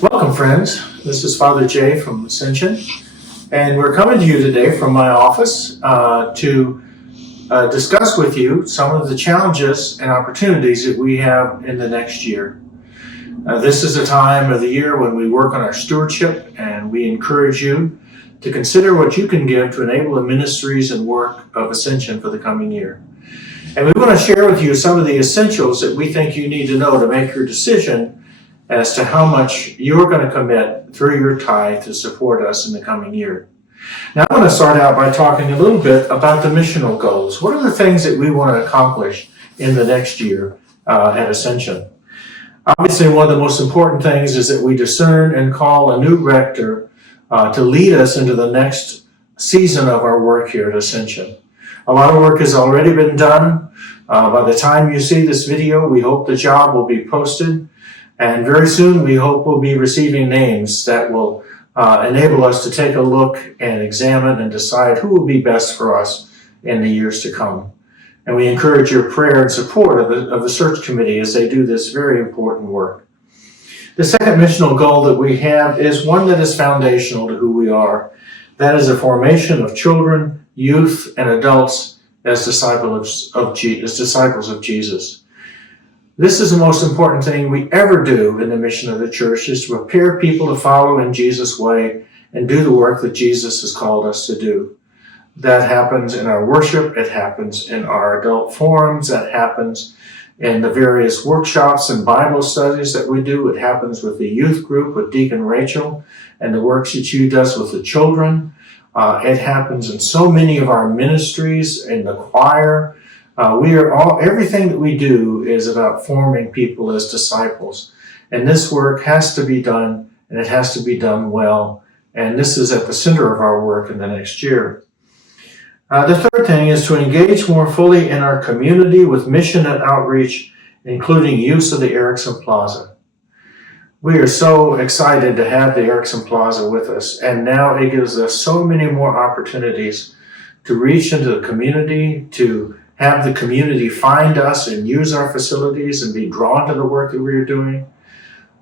Welcome, friends. This is Father Jay from Ascension, and we're coming to you today from my office to discuss with you some of the challenges and opportunities that we have in the next year. This is a time of the year when we work on our stewardship, and we encourage you to consider what you can give to enable the ministries and work of Ascension for the coming year. And we want to share with you some of the essentials that we think you need to know to make your decision as to how much you're going to commit through your tithe to support us in the coming year. Now, I want to start out by talking a little bit about the missional goals. What are the things that we want to accomplish in the next year at Ascension? Obviously, one of the most important things is that we discern and call a new rector to lead us into the next season of our work here at Ascension. A lot of work has already been done. By the time you see this video, we hope the job will be posted. And very soon, we hope we'll be receiving names that will enable us to take a look and examine and decide who will be best for us in the years to come. And we encourage your prayer and support of the search committee as they do this very important work. The second missional goal that we have is one that is foundational to who we are. That is the formation of children, youth, and adults as disciples of Jesus. This is the most important thing we ever do in the mission of the church, is to prepare people to follow in Jesus' way and do the work that Jesus has called us to do. That happens in our worship, it happens in our adult forums, that happens in the various workshops and Bible studies that we do. It happens with the youth group, with Deacon Rachel, and the work that she does with the children. It happens in so many of our ministries, in the choir. Everything that we do is about forming people as disciples. And this work has to be done, and it has to be done well. And this is at the center of our work in the next year. The third thing is to engage more fully in our community with mission and outreach, including use of the Erickson Plaza. We are so excited to have the Erickson Plaza with us, and now it gives us so many more opportunities to reach into the community, to have the community find us and use our facilities and be drawn to the work that we are doing.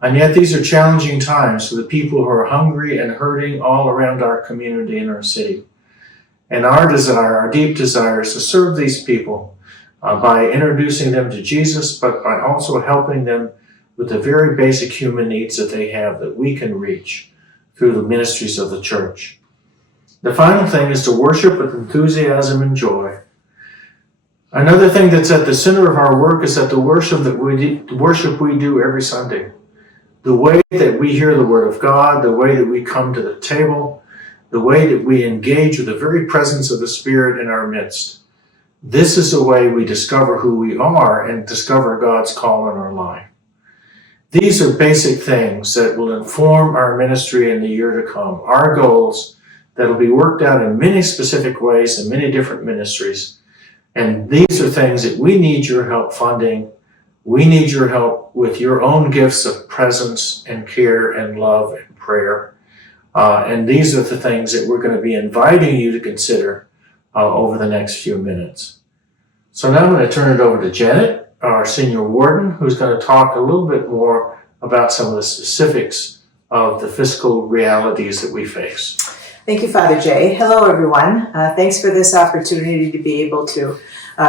And yet these are challenging times for the people who are hungry and hurting all around our community and our city. And our deep desire is to serve these people by introducing them to Jesus, but by also helping them with the very basic human needs that they have that we can reach through the ministries of the church. The final thing is to worship with enthusiasm and joy. Another thing that's at the center of our work is that the worship we do every Sunday. The way that we hear the Word of God, the way that we come to the table, the way that we engage with the very presence of the Spirit in our midst. This is the way we discover who we are and discover God's call in our life. These are basic things that will inform our ministry in the year to come. Our goals that will be worked out in many specific ways in many different ministries. And these are things that we need your help funding. We need your help with your own gifts of presence and care and love and prayer. And these are the things that we're going to be inviting you to consider over the next few minutes. So now I'm going to turn it over to Janet, our senior warden, who's going to talk a little bit more about some of the specifics of the fiscal realities that we face. Thank you, Father Jay. Hello, everyone. Thanks for this opportunity to be able to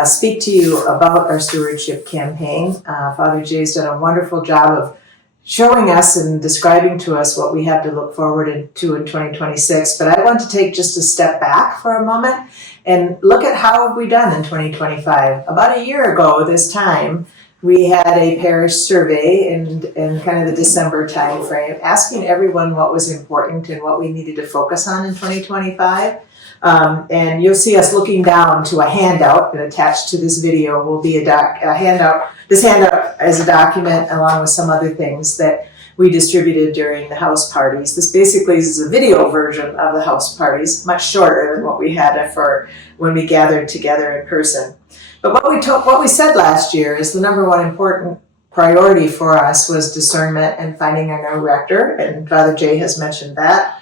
speak to you about our stewardship campaign. Father Jay's done a wonderful job of showing us and describing to us what we have to look forward to in 2026. But I want to take just a step back for a moment and look at how have we done in 2025. About a year ago this time, we had a parish survey in kind of the December time frame, asking everyone what was important and what we needed to focus on in 2025. And you'll see us looking down to a handout, and attached to this video will be a handout. This handout is a document along with some other things that we distributed during the house parties. This basically is a video version of the house parties, much shorter than what we had for when we gathered together in person. But what we said last year is the number one important priority for us was discernment and finding our new rector, and Father Jay has mentioned that.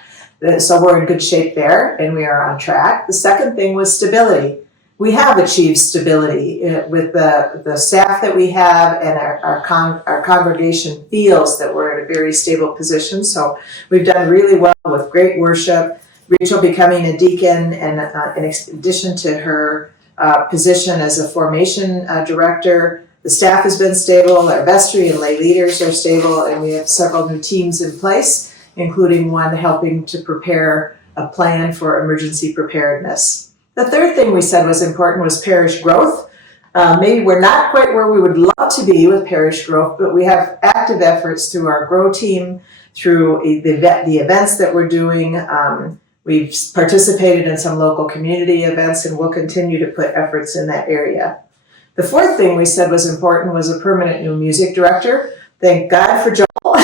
So we're in good shape there, and we are on track. The second thing was stability. we have achieved stability with the staff that we have, and our congregation feels that we're in a very stable position. So we've done really well with great worship. Rachel becoming a deacon, and in addition to her position as a formation director, the staff has been stable, our vestry and lay leaders are stable, and we have several new teams in place, including one helping to prepare a plan for emergency preparedness. The third thing we said was important was parish growth. Maybe we're not quite where we would love to be with parish growth, but we have active efforts through our grow team, through the events that we're doing. We've participated in some local community events, and we'll continue to put efforts in that area. The fourth thing we said was important was a permanent new music director. Thank God for Joel,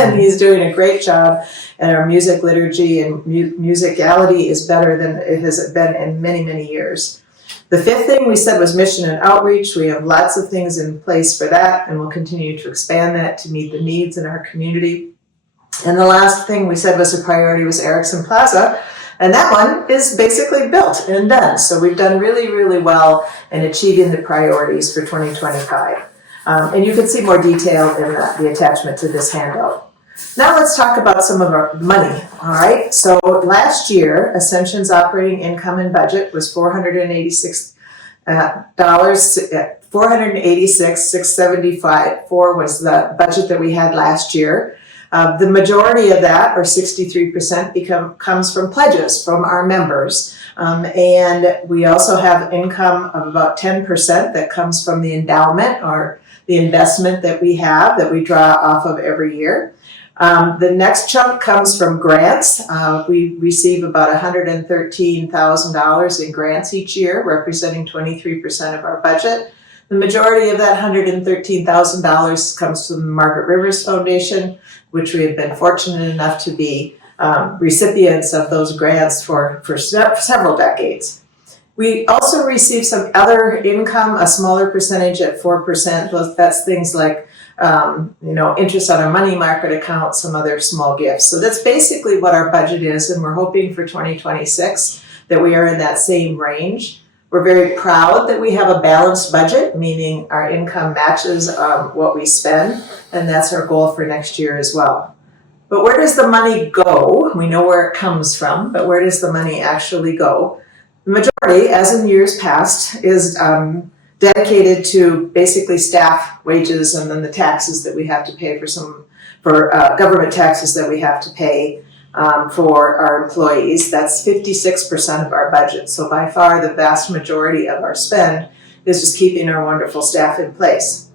and he's doing a great job. And our music liturgy and musicality is better than it has been in many, many years. The fifth thing we said was mission and outreach. We have lots of things in place for that, and we'll continue to expand that to meet the needs in our community. And the last thing we said was a priority was Erickson Plaza, and that one is basically built and done. So we've done really, really well in achieving the priorities for 2025. And you can see more detail in the attachment to this handout. Now let's talk about some of our money, all right? So last year, Ascension's operating income and budget was $486,675 was the budget that we had last year. The majority of that, or 63%, comes from pledges from our members. And we also have income of about 10% that comes from the endowment, or the investment that we have that we draw off of every year. The next chunk comes from grants. We receive about $113,000 in grants each year, representing 23% of our budget. The majority of that $113,000 comes from the Margaret Rivers Foundation, which we have been fortunate enough to be recipients of those grants for several decades. We also receive some other income, a smaller percentage at 4%. That's things like interest on our money market account, some other small gifts. So that's basically what our budget is, and we're hoping for 2026 that we are in that same range. We're very proud that we have a balanced budget, meaning our income matches what we spend, and that's our goal for next year as well. But where does the money go? We know where it comes from, but where does the money actually go? The majority, as in years past, is dedicated to basically staff wages and then the taxes that we have to pay for government taxes that we have to pay for our employees. That's 56% of our budget. So by far the vast majority of our spend is just keeping our wonderful staff in place.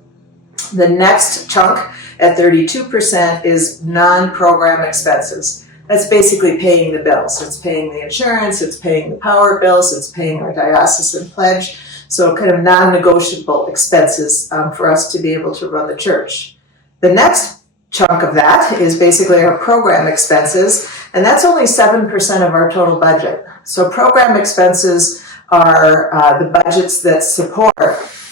The next chunk at 32% is non-program expenses. That's basically paying the bills. It's paying the insurance, it's paying the power bills, it's paying our diocesan pledge. So kind of non-negotiable expenses for us to be able to run the church. The next chunk of that is basically our program expenses, and that's only 7% of our total budget. So program expenses are the budgets that support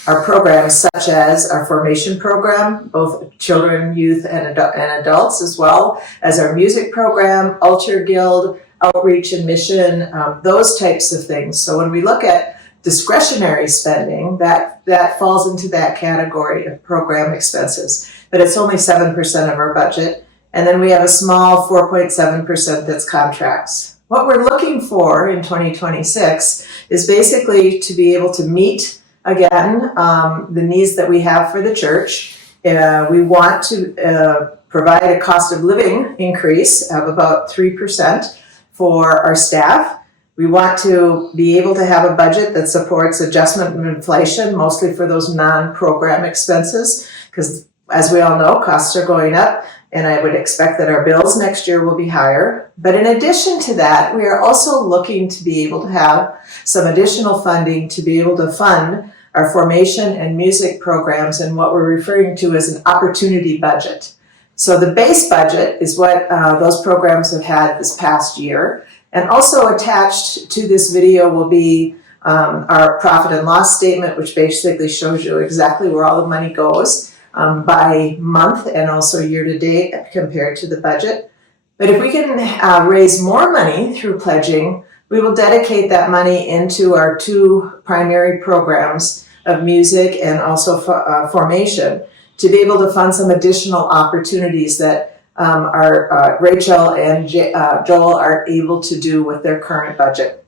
our programs, such as our formation program, both children, youth, and adults, as well as our music program, Altar Guild, outreach and mission, those types of things. So when we look at discretionary spending, that falls into that category of program expenses, but it's only 7% of our budget. And then we have a small 4.7% that's contracts. What we're looking for in 2026 is basically to be able to meet, again, the needs that we have for the church. We want to provide a cost of living increase of about 3% for our staff. We want to be able to have a budget that supports adjustment of inflation, mostly for those non-program expenses, because as we all know, costs are going up, and I would expect that our bills next year will be higher. But in addition to that, we are also looking to be able to have some additional funding to be able to fund our formation and music programs and what we're referring to as an opportunity budget. So the base budget is what those programs have had this past year. And also attached to this video will be our profit and loss statement, which basically shows you exactly where all the money goes by month and also year to date compared to the budget. But if we can raise more money through pledging, we will dedicate that money into our two primary programs of music and also formation to be able to fund some additional opportunities that our Rachel and Joel are able to do with their current budget.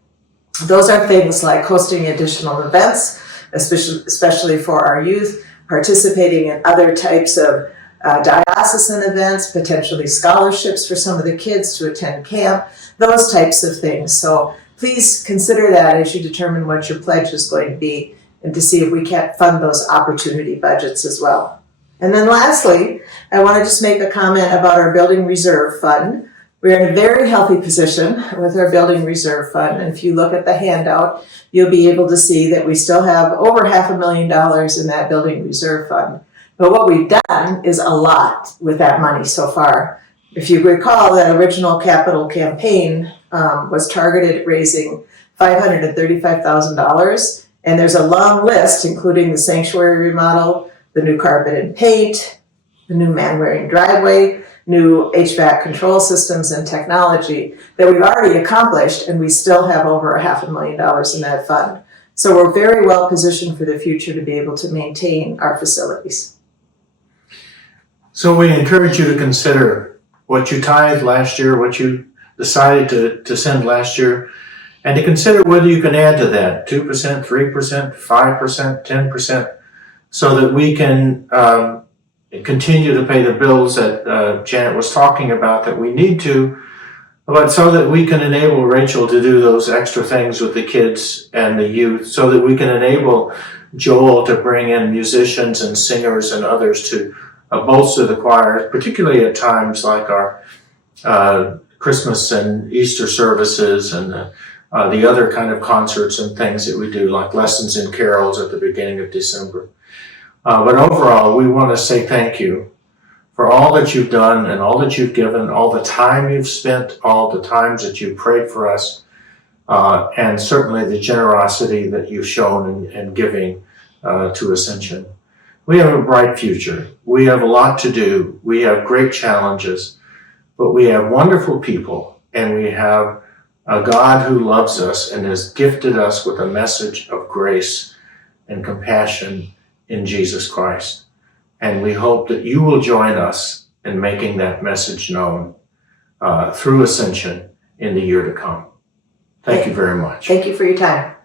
Those are things like hosting additional events, especially for our youth, participating in other types of diocesan events, potentially scholarships for some of the kids to attend camp, those types of things. So please consider that as you determine what your pledge is going to be, and to see if we can't fund those opportunity budgets as well. And then lastly, I want to just make a comment about our building reserve fund. We're in a very healthy position with our building reserve fund. And if you look at the handout, you'll be able to see that we still have over $500,000 in that building reserve fund. But what we've done is a lot with that money so far. If you recall, that original capital campaign was targeted at raising $535,000. And there's a long list, including the sanctuary remodel, the new carpet and paint, the new man-wearing driveway, new HVAC control systems and technology that we've already accomplished, and we still have over $500,000 in that fund. So we're very well positioned for the future to be able to maintain our facilities. So we encourage you to consider what you tithed last year, what you decided to send last year, and to consider whether you can add to that 2%, 3%, 5%, 10%, so that we can continue to pay the bills that Janet was talking about that we need to, but so that we can enable Rachel to do those extra things with the kids and the youth, so that we can enable Joel to bring in musicians and singers and others to bolster the choir, particularly at times like our Christmas and Easter services and the other kind of concerts and things that we do, like lessons and carols at the beginning of December. But overall, we want to say thank you for all that you've done and all that you've given, all the time you've spent, all the times that you've prayed for us, and certainly the generosity that you've shown in giving to Ascension. We have a bright future. We have a lot to do. We have great challenges, but we have wonderful people, and we have a God who loves us and has gifted us with a message of grace and compassion in Jesus Christ. And we hope that you will join us in making that message known through Ascension in the year to come. Thank you very much. Thank you for your time.